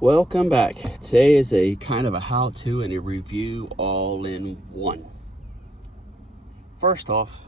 Welcome back. Today is a kind of a how-to and a review all in one. First off,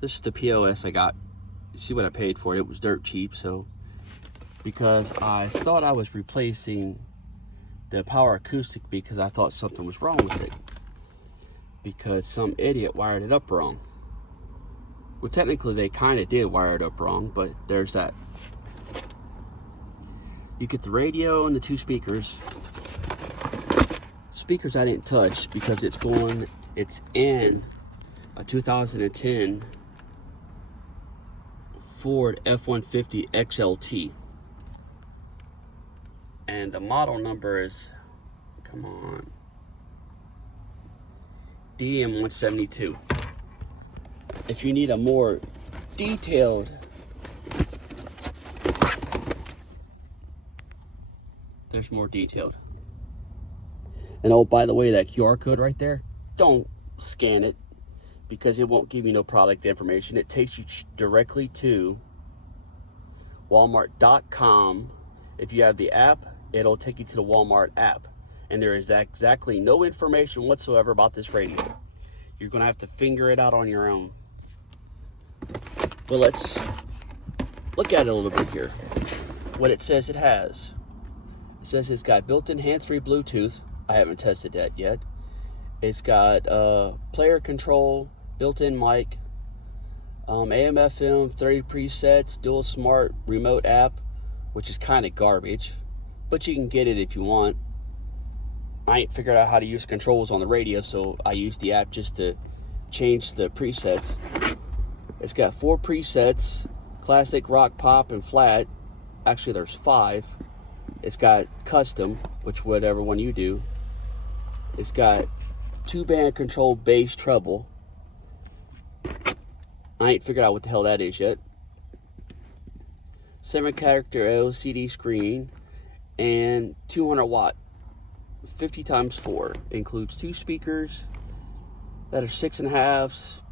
this is the POS I got. See what I paid for it. It was dirt cheap, so because I thought I was replacing the power acoustic because I thought something was wrong with it. Because some idiot wired it up wrong. Well, technically they kind of did wire it up wrong, but there's that. You get the radio and the two speakers. Speakers I didn't touch because it's in a 2010 Ford F-150 XLT. And the model number is, come on, DM172. If you need a more detailed there's more detailed. And oh, by the way, that QR code right there, don't scan it because it won't give you no product information. It takes you directly to Walmart.com. If you have the app, it'll take you to the Walmart app. And there is exactly no information whatsoever about this radio. You're gonna have to figure it out on your own. Well, let's look at it a little bit here. What it says it has. It says it's got built-in hands-free Bluetooth. I haven't tested that yet. It's got player control, built-in mic, AM, FM, 30 presets, dual smart remote app, which is kind of garbage, but you can get it if you want. I ain't figured out how to use controls on the radio, so I use the app just to change the presets. It's got 4 presets: classic, rock, pop, and flat. Actually, there's 5. It's got custom, which whatever one you do. It's got 2-band control bass treble. I ain't figured out what the hell that is yet. 7-character LCD screen and 200 watt, 50 times 4. Includes 2 speakers that are 6.5,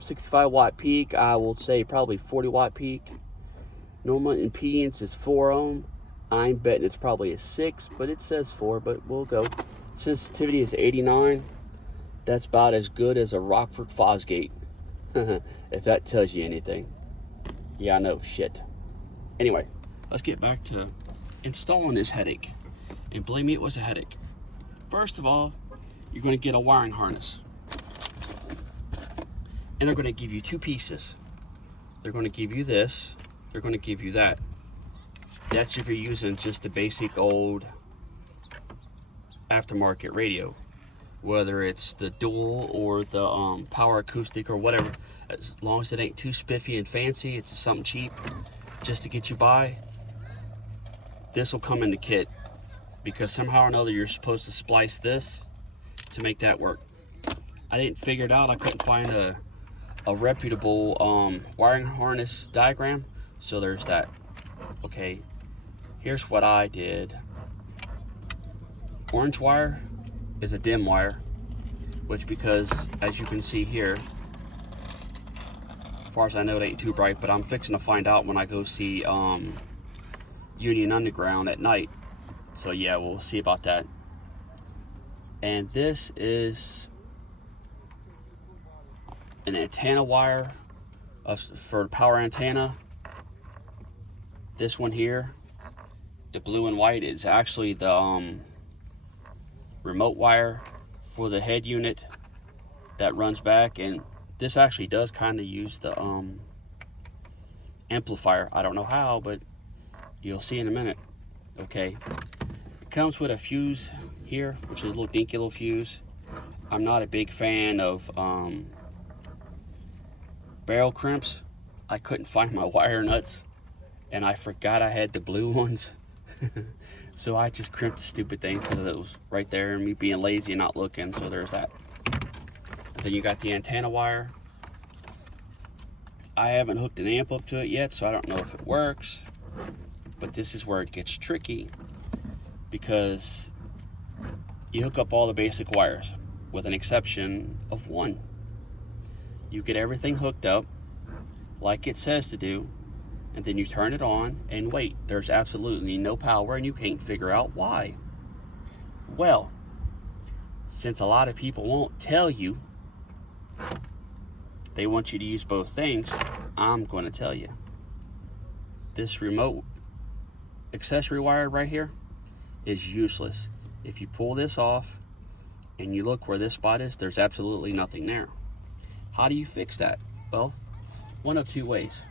65 watt peak. I will say probably 40 watt peak. Normal impedance is 4 ohm. I'm betting it's probably a 6, but it says 4, but we'll go. Sensitivity is 89. That's about as good as a Rockford Fosgate, if that tells you anything. Yeah, I know, shit. Anyway, let's get back to installing this headache. And believe me, it was a headache. First of all, you're going to get a wiring harness. And they're going to give you 2 pieces. They're going to give you this. They're going to give you that. That's if you're using just the basic old aftermarket radio, whether it's the dual or the power acoustic or whatever. As long as it ain't too spiffy and fancy, it's something cheap just to get you by. This will come in the kit because somehow or another you're supposed to splice this to make that work. I didn't figure it out. I couldn't find a reputable wiring harness diagram, so there's that. Okay. Here's what I did. Orange wire is a dim wire, which because, as you can see here, as far as I know, it ain't too bright, but I'm fixing to find out when I go see Union Underground at night. So yeah, we'll see about that. And this is an antenna wire for power antenna. This one here, the blue and white, is actually the remote wire for the head unit that runs back, and this actually does kind of use the amplifier. I don't know how, but you'll see in a minute. Okay, it comes with a fuse here, which is a little dinky little fuse. I'm not a big fan of barrel crimps. I couldn't find my wire nuts, and I forgot I had the blue ones. So I just crimped the stupid thing because it was right there and me being lazy and not looking. So there's that. And then you got the antenna wire. I haven't hooked an amp up to it yet, so I don't know if it works. But this is where it gets tricky, because you hook up all the basic wires with an exception of one. You get everything hooked up like it says to do, and then you turn it on and wait. There's absolutely no power, and you can't figure out why. Well, since a lot of people won't tell you, they want you to use both things, I'm going to tell you. This remote accessory wire right here is useless. If you pull this off and you look where this spot is, there's absolutely nothing there. How do you fix that? Well, one of two ways.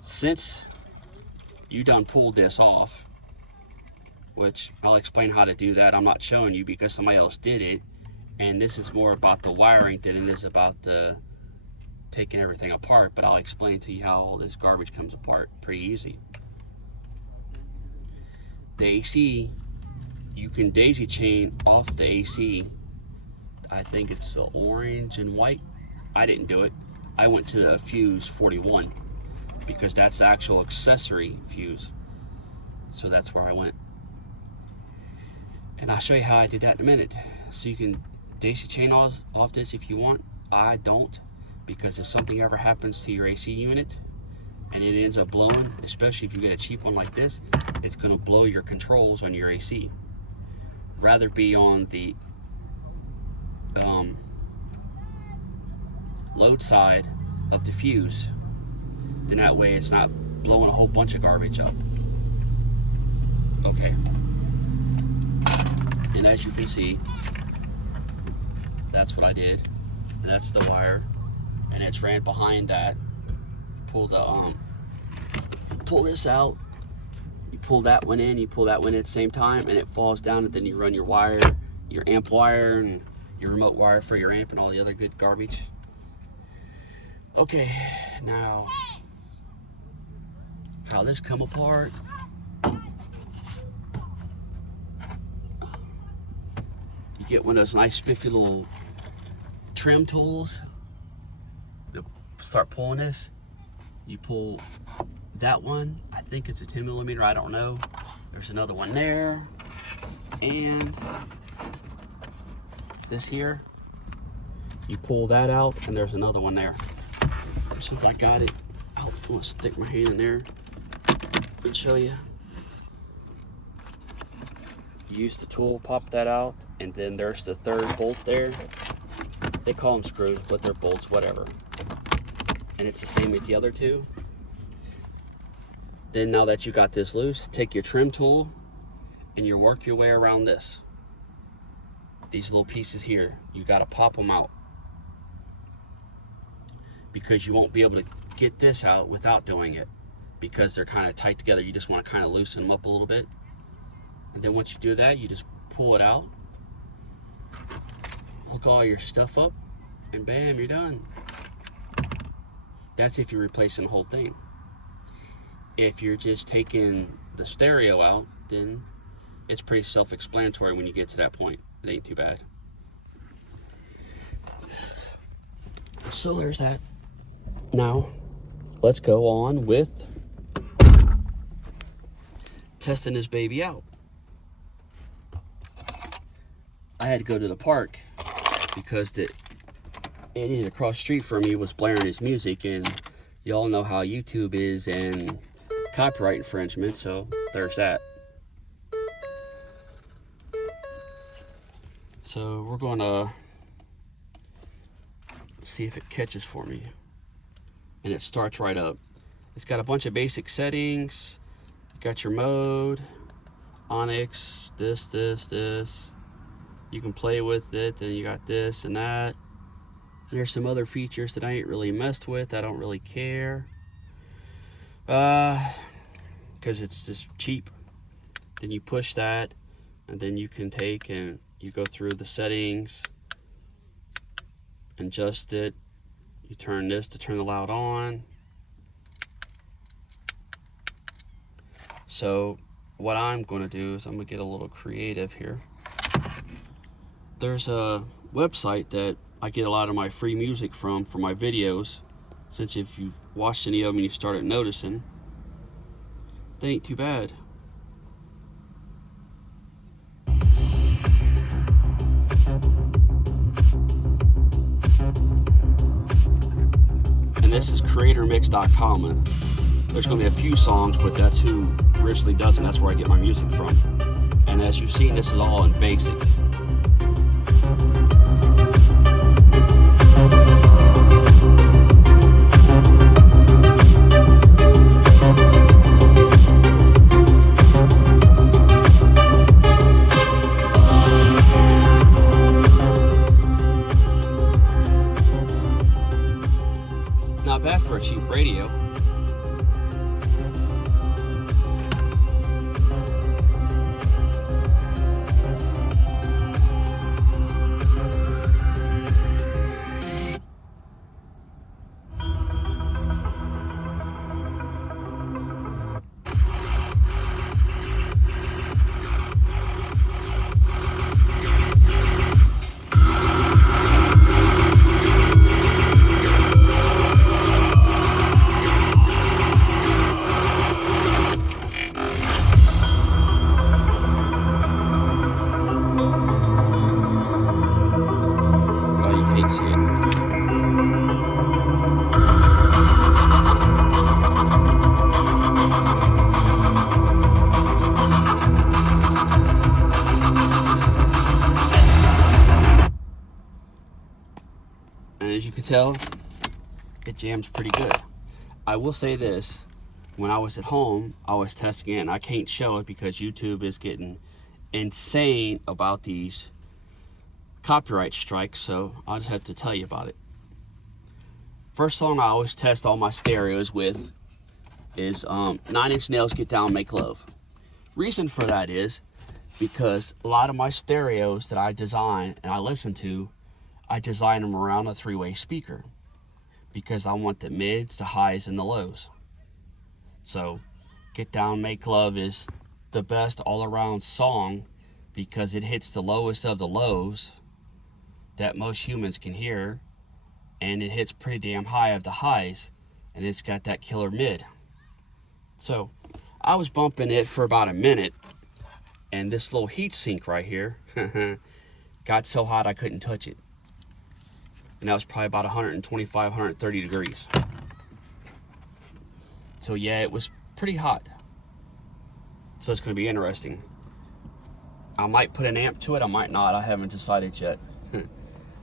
Since you done pulled this off, which I'll explain how to do that. I'm not showing you because somebody else did it, and this is more about the wiring than it is about the taking everything apart, but I'll explain to you how all this garbage comes apart pretty easy. The AC, you can daisy chain off the AC. I think it's the orange and white. I didn't do it. I went to the fuse 41 because that's the actual accessory fuse. So that's where I went. And I'll show you how I did that in a minute. So you can daisy chain off this if you want. I don't, because if something ever happens to your AC unit and it ends up blowing, especially if you get a cheap one like this, it's going to blow your controls on your AC. Rather be on the load side of the fuse, then that way it's not blowing a whole bunch of garbage up. Okay. And as you can see, that's what I did. That's the wire, and it's ran behind that. Pull the pull this out. You pull that one in. You pull that one in at the same time, and it falls down. And then you run your wire, your amp wire, and your remote wire for your amp, and all the other good garbage. Okay, now how this come apart. You get one of those nice spiffy little trim tools. You start pulling this. You pull that one. I think it's a 10 millimeter. I don't know. There's another one there. And this here. You pull that out, and there's another one there. Since I got it, I'll just want to stick my hand in there and show you. Use the tool, pop that out, and then there's the third bolt there. They call them screws, but they're bolts, whatever. And it's the same as the other two. Then now that you got this loose, take your trim tool and you work your way around this. These little pieces here, you got to pop them out, because you won't be able to get this out without doing it, because they're kind of tight together. You just want to kind of loosen them up a little bit. And then once you do that, you just pull it out, hook all your stuff up, and bam, you're done. That's if you're replacing the whole thing. If you're just taking the stereo out, then it's pretty self-explanatory when you get to that point. It ain't too bad. So there's that. Now, let's go on with testing this baby out. I had to go to the park because the idiot across the street from me was blaring his music, and y'all know how YouTube is and copyright infringement, so there's that. So we're gonna see if it catches for me. And it starts right up. It's got a bunch of basic settings. You got your mode, Onyx, this. You can play with it, and you got this and that. There's some other features that I ain't really messed with. I don't really care. Because it's just cheap. Then you push that, and then you can take and you go through the settings, adjust it. You turn this to turn the loud on. So what I'm going to do is I'm going to get a little creative here. There's a website that I get a lot of my free music from for my videos. Since if you've watched any of them and you started noticing, they ain't too bad. And this is creatormix.com. There's going to be a few songs, but that's who originally does it. That's where I get my music from. And as you've seen, this is all in basic. Not bad for a cheap radio. See it. And as you can tell, it jams pretty good. I will say this, when I was at home, I was testing it, and I can't show it because YouTube is getting insane about these copyright strikes, so I'll just have to tell you about it. First song I always test all my stereos with is 9 Inch Nails' Get Down, Make Love. Reason for that is because a lot of my stereos that I design and I listen to, I design them around a 3-way speaker because I want the mids, the highs, and the lows. So Get Down, Make Love is the best all-around song because it hits the lowest of the lows that most humans can hear, and it hits pretty damn high of the highs, and it's got that killer mid. So I was bumping it for about a minute, and this little heat sink right here got so hot I couldn't touch it, and that was probably about 125, 130 degrees. So yeah, it was pretty hot. So it's going to be interesting. I might put an amp to it, I might not. I haven't decided yet.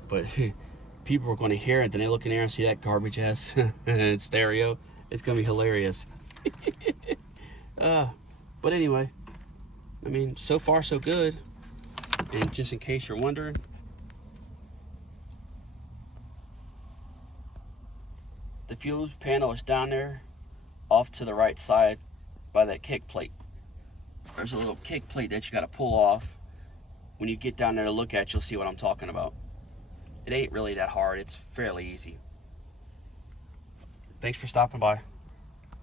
But people are going to hear it, then they look in there and see that garbage ass stereo. It's going to be hilarious. But anyway, I mean, so far so good. And just in case you're wondering, the fuse panel is down there off to the right side by that kick plate. There's a little kick plate that you got to pull off. When you get down there to look at, you'll see what I'm talking about. It ain't really that hard. It's fairly easy. Thanks for stopping by.